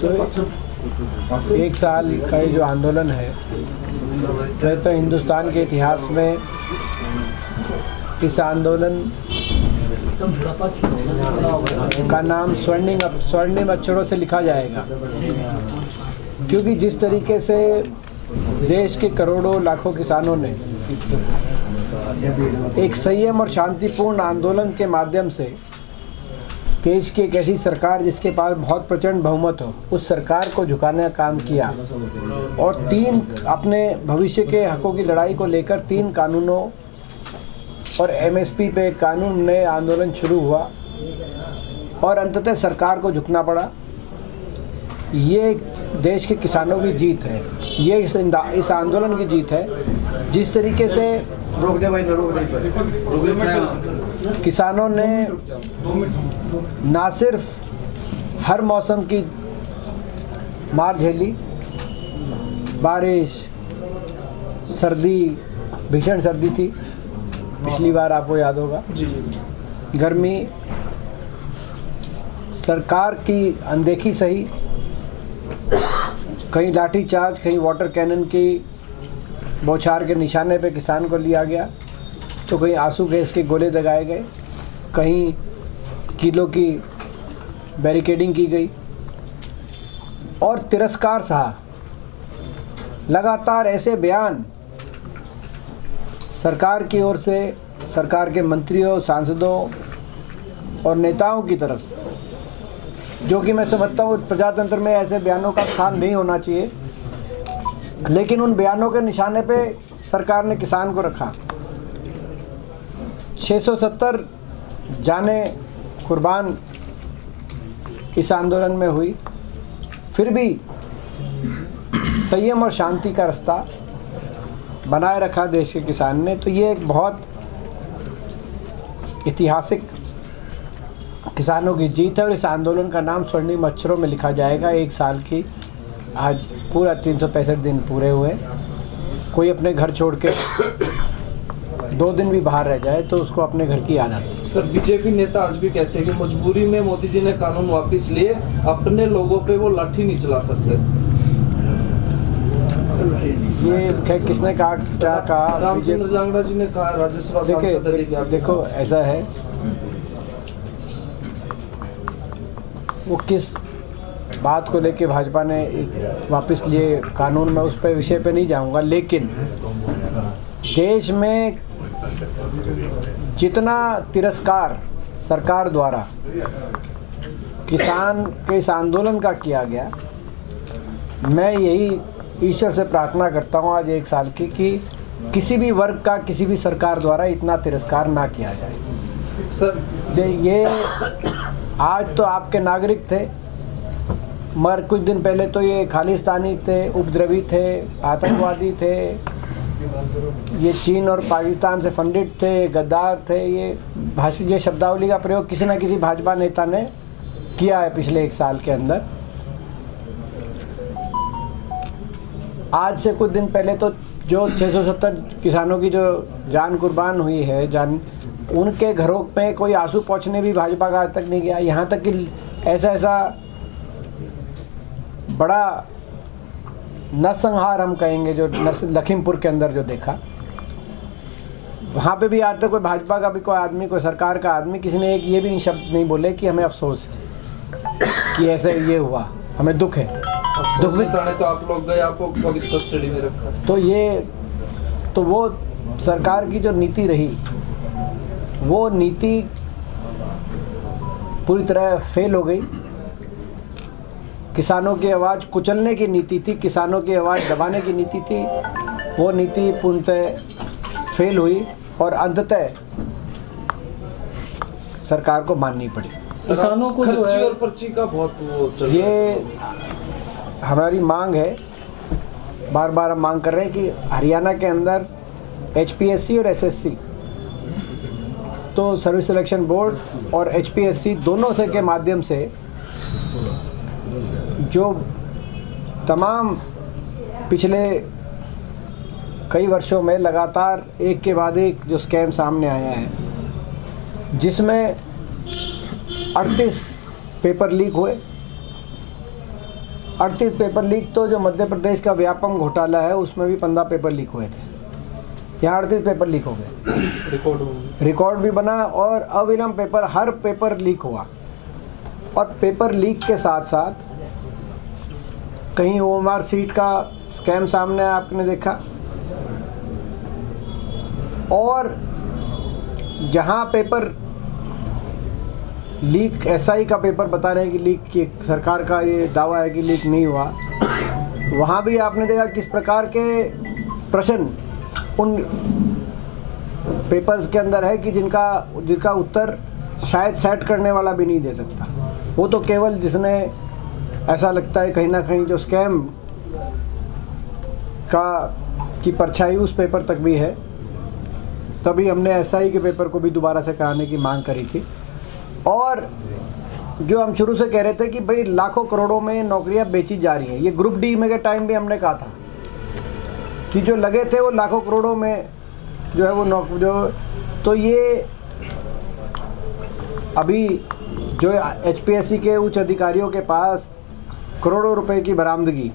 तो एक साल का ये जो आंदोलन है, तो हिंदुस्तान के इतिहास में इस आंदोलन का नाम स्वर्णिम अक्षरों से लिखा जाएगा, क्योंकि जिस तरीके से देश के करोड़ों लाखों किसानों ने एक संयम और शांतिपूर्ण आंदोलन के माध्यम से देश की एक ऐसी सरकार जिसके पास बहुत प्रचंड बहुमत हो, उस सरकार को झुकाने का काम किया और अपने भविष्य के हकों की लड़ाई को लेकर 3 कानूनों और एमएसपी पे कानून नए आंदोलन शुरू हुआ और अंततः सरकार को झुकना पड़ा। ये देश के किसानों की जीत है, ये इस आंदोलन की जीत है। जिस तरीके से किसानों ने ना सिर्फ हर मौसम की मार झेली, बारिश, सर्दी, भीषण सर्दी थी पिछली बार, आपको याद होगा, गर्मी, सरकार की अनदेखी सही, कहीं लाठी चार्ज, कहीं वाटर कैनन की बौछार के निशाने पे किसान को लिया गया, तो कहीं आंसू गैस के गोले दगाए गए, कहीं किलो की बैरिकेडिंग की गई और तिरस्कार सहा। लगातार ऐसे बयान सरकार की ओर से, सरकार के मंत्रियों, सांसदों और नेताओं की तरफ से, जो कि मैं समझता हूँ प्रजातंत्र में ऐसे बयानों का स्थान नहीं होना चाहिए, लेकिन उन बयानों के निशाने पे सरकार ने किसान को रखा। 670 जाने कुर्बान इस आंदोलन में हुई, फिर भी संयम और शांति का रास्ता बनाए रखा देश के किसान ने। तो ये एक बहुत ऐतिहासिक किसानों की जीत है और इस आंदोलन का नाम स्वर्णिम अक्षरों में लिखा जाएगा। 1 साल की आज पूरा 365 दिन पूरे हुए। कोई अपने घर छोड़ के 2 दिन भी बाहर रह जाए तो उसको अपने घर की याद आती है। सर, बीजेपी नेता आज भी कहते हैं कि मजबूरी में मोदी जी ने कानून वापस लिए, अपने लोगों पे वो लाठी नहीं चला सकते। ये किसने कहा, क्या कहा? रामचंद्र जांगड़ा जी ने कहा, राज्यसभा सांसद। देखो ऐसा है, वो किस बात को लेके भाजपा ने वापस लिए कानून, में उस पर विषय पे नहीं जाऊंगा, लेकिन देश में जितना तिरस्कार सरकार द्वारा किसान के इस आंदोलन का किया गया, मैं यही ईश्वर से प्रार्थना करता हूँ आज 1 साल की कि किसी भी वर्ग का किसी भी सरकार द्वारा इतना तिरस्कार ना किया जाए। सर ये आज तो आपके नागरिक थे, मगर कुछ दिन पहले तो ये खालिस्तानी थे, उपद्रवी थे, आतंकवादी थे, ये चीन और पाकिस्तान से फंडित थे, गद्दार थे। ये शब्दावली का प्रयोग किसी न किसी भाजपा नेता ने किया है पिछले 1 साल के अंदर। आज से कुछ दिन पहले तो जो 670 किसानों की जो जान कुर्बान हुई है, उनके घरों में कोई आंसू पोंछने भी भाजपा का आज तक नहीं गया। यहाँ तक कि ऐसा बड़ा नरसंहार हम कहेंगे जो लखीमपुर के अंदर जो देखा, वहाँ पे भी आज तक कोई भाजपा का भी कोई आदमी, कोई सरकार का आदमी, किसी ने एक ये भी शब्द नहीं बोले कि हमें अफसोस है कि ऐसे ये हुआ, हमें दुख है। दुख भी तो आप लोग गए, आपको पुलिस कस्टडी में रखा। तो वो सरकार की जो नीति रही, वो नीति पूरी तरह फेल हो गई। किसानों की आवाज़ कुचलने की नीति थी, किसानों की आवाज़ दबाने की नीति थी, वो नीति पूर्णतः फेल हुई और अंततः सरकार को माननी पड़ी। किसानों को खर्ची और पर्ची का बहुत ये हमारी मांग है, बार बार हम मांग कर रहे हैं कि हरियाणा के अंदर HPSC और SSC, तो सर्विस सिलेक्शन बोर्ड और HPSC दोनों से के माध्यम से जो तमाम पिछले कई वर्षों में लगातार एक के बाद एक जो स्कैम सामने आया है, जिसमें 38 पेपर लीक हुए, 38 पेपर लीक तो जो मध्य प्रदेश का व्यापम घोटाला है उसमें भी 15 पेपर लीक हुए थे, यहाँ 38 पेपर लीक हो गए, रिकॉर्ड भी बना और अविलंब पेपर, हर पेपर लीक हुआ। और पेपर लीक के साथ साथ कहीं ओएमआर सीट का स्कैम सामने आया, आपने देखा, और जहां पेपर लीक, एसआई का पेपर बता रहे हैं कि लीक की, सरकार का ये दावा है कि लीक नहीं हुआ, वहाँ भी आपने देखा किस प्रकार के प्रश्न उन पेपर्स के अंदर है कि जिनका उत्तर शायद सेट करने वाला भी नहीं दे सकता। वो तो केवल जिसने, ऐसा लगता है कहीं ना कहीं जो स्कैम की परछाई उस पेपर तक भी है। तभी हमने एसआई के पेपर को भी दोबारा से कराने की मांग करी थी। और जो हम शुरू से कह रहे थे कि भाई लाखों करोड़ों में नौकरियां बेची जा रही हैं, ये ग्रुप डी में के टाइम भी हमने कहा था कि जो लगे थे वो लाखों करोड़ों में जो है वो तो ये अभी जो एचपीएससी के उच्च अधिकारियों के पास करोड़ों रुपए की बरामदगी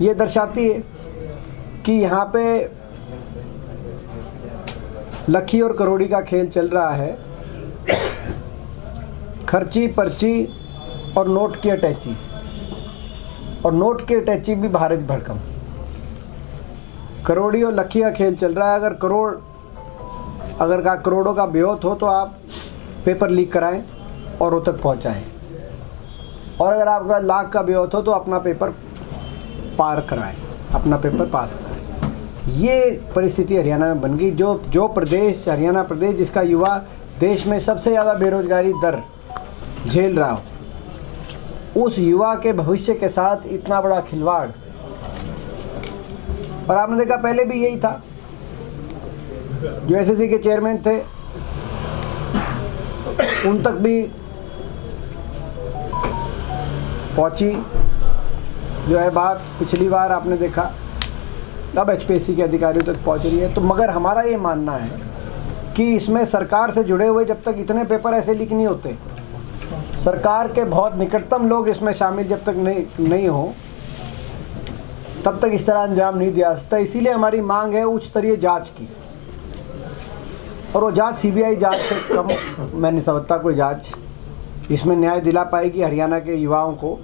ये दर्शाती है कि यहाँ पे लखी और करोड़ी का खेल चल रहा है। खर्ची पर्ची और नोट की अटैची, और नोट की अटैची भी भारत भरकम, करोड़ी और लखी का खेल चल रहा है। अगर करोड़ों का ब्योत हो तो आप पेपर लीक कराएं और वो तक पहुंचाएं, और अगर आपका लाख का ब्योत हो तो अपना पेपर पार कराएं, अपना पेपर पास कराएं। ये परिस्थिति हरियाणा में बन गई। जो प्रदेश, हरियाणा प्रदेश, जिसका युवा देश में सबसे ज़्यादा बेरोजगारी दर झेल रहा हो, उस युवा के भविष्य के साथ इतना बड़ा खिलवाड़। और आपने देखा पहले भी यही था, जो एसएससी के चेयरमैन थे उन तक भी पहुंची जो है बात, पिछली बार आपने देखा, अब एचपीएससी के अधिकारियों तक पहुंच रही है। तो मगर हमारा ये मानना है कि इसमें सरकार से जुड़े हुए जब तक इतने पेपर ऐसे लीक नहीं होते, सरकार के बहुत निकटतम लोग इसमें शामिल जब तक नहीं हो, तब तक इस तरह अंजाम नहीं दिया सकता। इसीलिए हमारी मांग है उच्च स्तरीय जांच की, और वो जांच सीबीआई जांच से कम मैं नहीं समझता कोई जांच इसमें न्याय दिला पाएगी हरियाणा के युवाओं को,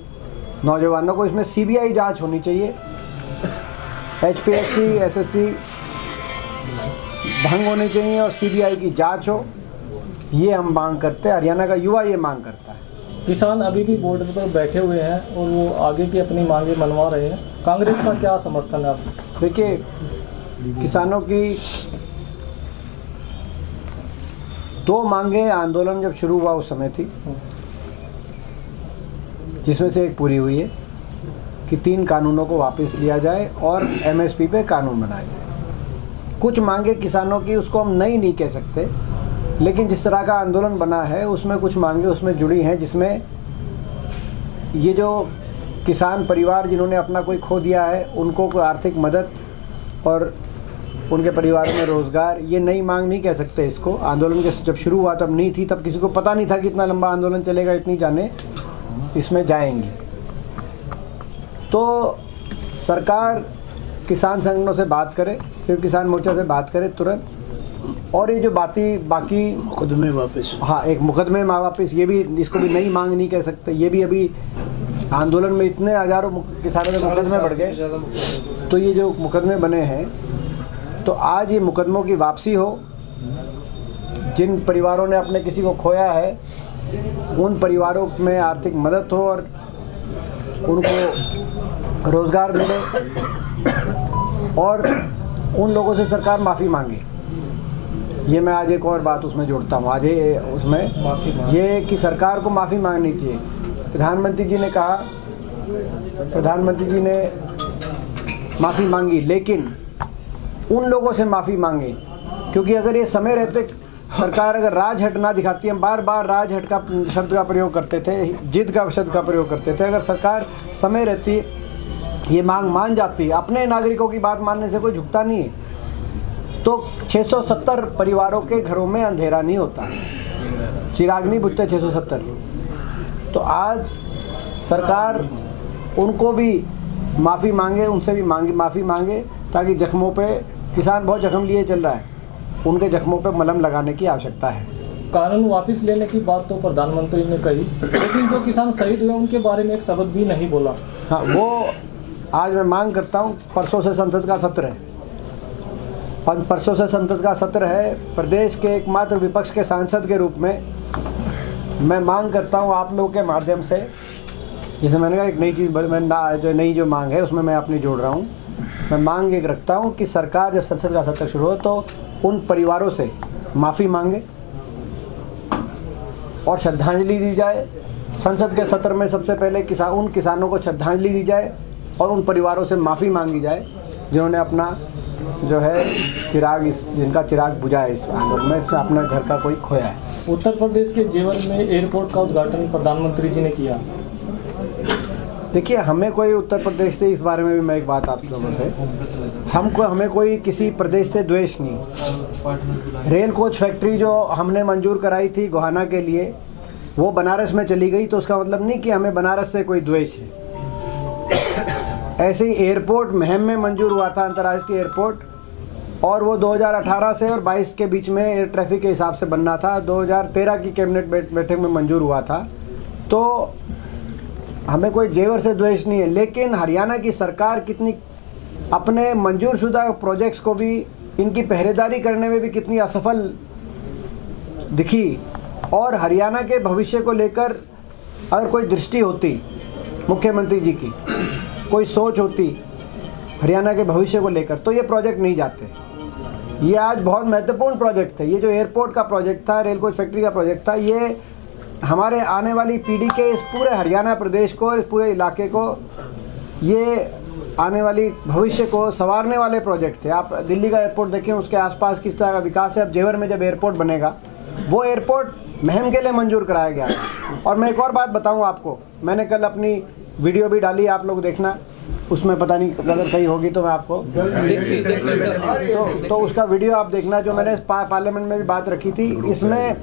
नौजवानों को। इसमें सीबीआई जांच होनी चाहिए, एचपीएससी एसएससी भंग होनी चाहिए और सीबीआई की जांच हो। ये हम मांग करते हैं, हरियाणा का युवा ये मांग करता है। किसान अभी भी बॉर्डर पर बैठे हुए हैं और वो आगे की अपनी मांगे मनवा रहे हैं, कांग्रेस का क्या समर्थन है आप? देखिए, किसानों की 2 मांगे आंदोलन जब शुरू हुआ उस समय थी, जिसमें से एक पूरी हुई है कि 3 कानूनों को वापस लिया जाए और एमएसपी पे कानून बनाया जाए। कुछ मांगे किसानों की, उसको हम नहीं कह सकते, लेकिन जिस तरह का आंदोलन बना है उसमें कुछ मांगे उसमें जुड़ी हैं, जिसमें ये जो किसान परिवार जिन्होंने अपना कोई खो दिया है उनको कोई आर्थिक मदद और उनके परिवारों में रोज़गार, ये नई मांग नहीं कह सकते इसको। आंदोलन के जब शुरू हुआ तब नहीं थी, तब किसी को पता नहीं था कि इतना लंबा आंदोलन चलेगा, इतनी जाने इसमें जाएंगी। तो सरकार किसान संगठनों से बात करे, सिर्फ किसान मोर्चा से बात करे तुरंत, और ये जो बाकी मुकदमे वापस, हाँ, एक मुकदमे में वापस, ये भी, इसको भी नई मांग नहीं कह सकते। ये भी अभी आंदोलन में इतने हजारों किसानों के मुकदमे बढ़ गए, तो ये जो मुकदमे बने हैं, तो आज ये मुकदमों की वापसी हो। जिन परिवारों ने अपने किसी को खोया है उन परिवारों में आर्थिक मदद हो और उनको रोज़गार मिले, और उन लोगों से सरकार माफ़ी मांगे। ये मैं आज एक और बात उसमें जोड़ता हूँ, आज उसमें ये कि सरकार को माफ़ी मांगनी चाहिए। प्रधानमंत्री जी ने कहा, प्रधानमंत्री जी ने माफ़ी मांगी, लेकिन उन लोगों से माफ़ी मांगे, क्योंकि अगर ये समय रहते सरकार अगर राजहट ना दिखाती, हम बार बार राजहट का शब्द का प्रयोग करते थे, जिद का शब्द का प्रयोग करते थे, अगर सरकार समय रहती ये मांग मान जाती, अपने नागरिकों की बात मानने से कोई झुकता नहीं है, तो 670 परिवारों के घरों में अंधेरा नहीं होता, चिराग नहीं बुझते 670। तो आज सरकार उनको भी माफ़ी मांगे, उनसे भी माफ़ी मांगे, ताकि जख्मों पे, किसान बहुत जख्म लिए चल रहा है, उनके जख्मों पे मलहम लगाने की आवश्यकता है। कानून वापस लेने की बात तो प्रधानमंत्री ने कही, लेकिन जो किसान शहीद हुए उनके बारे में एक शब्द भी नहीं बोला। हाँ, वो आज मैं मांग करता हूँ, परसों से संसद का सत्र है, परसों से संसद का सत्र है। प्रदेश के एकमात्र विपक्ष के सांसद के रूप में मैं मांग करता हूँ आप लोगों के माध्यम से, जैसे मैंने कहा एक नई चीज़, नई जो मांग है उसमें मैं अपनी जोड़ रहा हूँ। मैं मांग एक रखता हूँ कि सरकार जब संसद का सत्र शुरू हो तो उन परिवारों से माफ़ी मांगे और श्रद्धांजलि दी जाए। संसद के सत्र में सबसे पहले उन किसानों को श्रद्धांजलि दी जाए और उन परिवारों से माफ़ी मांगी जाए जिन्होंने अपना जो है जिनका चिराग बुझा है इस आंदोलन में, इसमें अपना घर का कोई खोया है। उत्तर प्रदेश के जेवर में एयरपोर्ट का उद्घाटन प्रधानमंत्री जी ने किया। देखिए, हमें कोई उत्तर प्रदेश से, इस बारे में भी मैं एक बात आप लोगों से, हमें कोई किसी प्रदेश से द्वेष नहीं। रेल कोच फैक्ट्री जो हमने मंजूर कराई थी गोहाना के लिए, वो बनारस में चली गई, तो उसका मतलब नहीं कि हमें बनारस से कोई द्वेष है। ऐसे ही एयरपोर्ट महम में मंजूर हुआ था, अंतर्राष्ट्रीय एयरपोर्ट, और वो 2018 से और 22 के बीच में एयर ट्रैफिक के हिसाब से बनना था। 2013 की कैबिनेट बैठक में मंजूर हुआ था। तो हमें कोई जेवर से द्वेष नहीं है, लेकिन हरियाणा की सरकार कितनी अपने मंजूर शुदा प्रोजेक्ट्स को भी, इनकी पहरेदारी करने में भी कितनी असफल दिखी। और हरियाणा के भविष्य को लेकर अगर कोई दृष्टि होती मुख्यमंत्री जी की, कोई सोच होती हरियाणा के भविष्य को लेकर, तो ये प्रोजेक्ट नहीं जाते। ये आज बहुत महत्वपूर्ण प्रोजेक्ट थे। ये जो एयरपोर्ट का प्रोजेक्ट था, रेल कोच फैक्ट्री का प्रोजेक्ट था, ये हमारे आने वाली पीढ़ी के इस पूरे हरियाणा प्रदेश को, इस पूरे इलाके को, ये आने वाली भविष्य को संवारने वाले प्रोजेक्ट थे। आप दिल्ली का एयरपोर्ट देखें, उसके आसपास किस तरह का विकास है। अब जेवर में जब एयरपोर्ट बनेगा, वो एयरपोर्ट महम के लिए मंजूर कराया गया। और मैं एक और बात बताऊं आपको, मैंने कल अपनी वीडियो भी डाली, आप लोग देखना, उसमें पता नहीं अगर कहीं होगी तो मैं आपको तो उसका वीडियो आप देखना, जो मैंने पार्लियामेंट में भी बात रखी थी। इसमें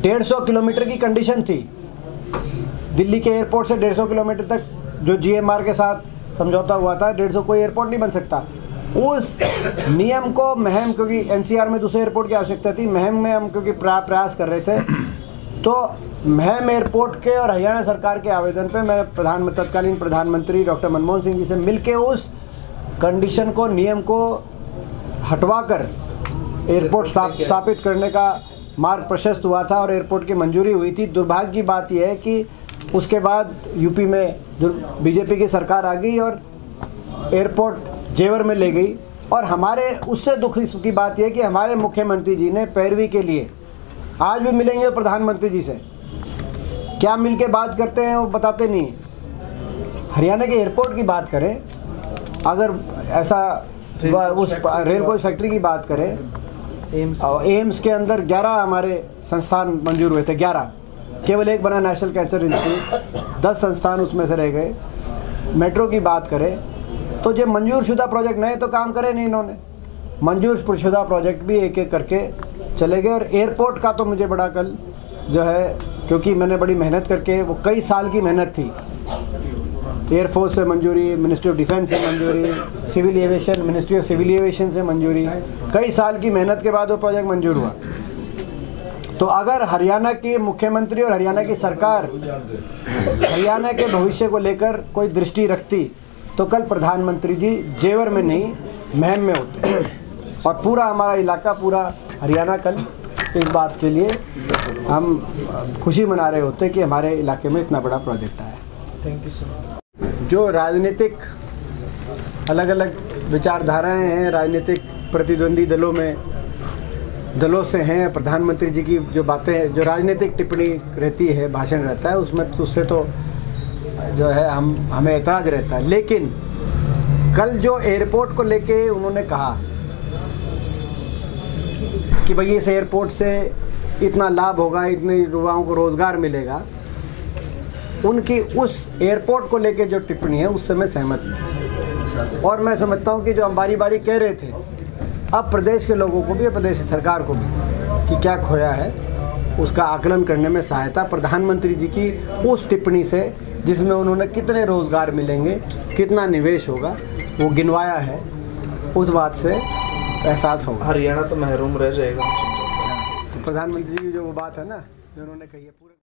150 किलोमीटर की कंडीशन थी, दिल्ली के एयरपोर्ट से 150 किलोमीटर तक जो GMR के साथ समझौता हुआ था, 150 कोई एयरपोर्ट नहीं बन सकता। उस नियम को महम, क्योंकि NCR में दूसरे एयरपोर्ट की आवश्यकता थी, महम में हम क्योंकि प्रयास कर रहे थे, तो महम एयरपोर्ट के और हरियाणा सरकार के आवेदन पे मैं तत्कालीन प्रधानमंत्री डॉक्टर मनमोहन सिंह जी से मिलके उस कंडीशन को, नियम को हटवाकर एयरपोर्ट स्थापित करने का मार्ग प्रशस्त हुआ था और एयरपोर्ट की मंजूरी हुई थी। दुर्भाग्य की बात यह है कि उसके बाद यूपी में जो बीजेपी की सरकार आ गई और एयरपोर्ट जेवर में ले गई। और हमारे उससे दुख की बात यह कि हमारे मुख्यमंत्री जी ने पैरवी के लिए, आज भी मिलेंगे प्रधानमंत्री जी से, क्या मिल के बात करते हैं वो बताते नहीं। हरियाणा के एयरपोर्ट की बात करें, अगर ऐसा उस रेल कोच फैक्ट्री की बात करें, एम्स के अंदर 11 हमारे संस्थान मंजूर हुए थे, 11, केवल एक बना नेशनल कैंसर इंस्टीट्यूट, 10 संस्थान उसमें से रह गए। मेट्रो की बात करें तो जो मंजूर शुदा प्रोजेक्ट नए तो काम करे नहीं इन्होंने, मंजूर शुदा प्रोजेक्ट भी एक एक करके चले गए। और एयरपोर्ट का तो मुझे बड़ा कल जो है, क्योंकि मैंने बड़ी मेहनत करके, वो कई साल की मेहनत थी, एयरफोर्स से मंजूरी, मिनिस्ट्री ऑफ डिफेंस से मंजूरी, civil aviation, ministry of civil aviation से मंजूरी, कई साल की मेहनत के बाद वो प्रोजेक्ट मंजूर हुआ। तो अगर हरियाणा के मुख्यमंत्री और हरियाणा की सरकार हरियाणा के भविष्य को लेकर कोई दृष्टि रखती, तो कल प्रधानमंत्री जी जेवर में नहीं महम में होते, और पूरा हमारा इलाका, पूरा हरियाणा कल इस बात के लिए हम खुशी मना रहे होते कि हमारे इलाके में इतना बड़ा प्रोजेक्ट आया। Thank you sir. जो राजनीतिक अलग अलग विचारधाराएं हैं, राजनीतिक प्रतिद्वंदी दलों से हैं, प्रधानमंत्री जी की जो बातें, जो राजनीतिक टिप्पणी रहती है, भाषण रहता है, उसमें उससे तो जो है हमें ऐतराज़ रहता है। लेकिन कल जो एयरपोर्ट को लेके उन्होंने कहा कि भाई इस एयरपोर्ट से इतना लाभ होगा, इतने युवाओं को रोज़गार मिलेगा, उनकी उस एयरपोर्ट को लेके जो टिप्पणी है उससे मैं सहमत हूँ। और मैं समझता हूँ कि जो हम बारी बारी कह रहे थे, अब प्रदेश के लोगों को भी और प्रदेश सरकार को भी कि क्या खोया है, उसका आकलन करने में सहायता प्रधानमंत्री जी की उस टिप्पणी से, जिसमें उन्होंने कितने रोज़गार मिलेंगे, कितना निवेश होगा, वो गिनवाया है। उस बात से एहसास होगा। हरियाणा तो महरूम रह जाएगा। तो प्रधानमंत्री जी की जो वो बात है ना, जो उन्होंने कही है पूरे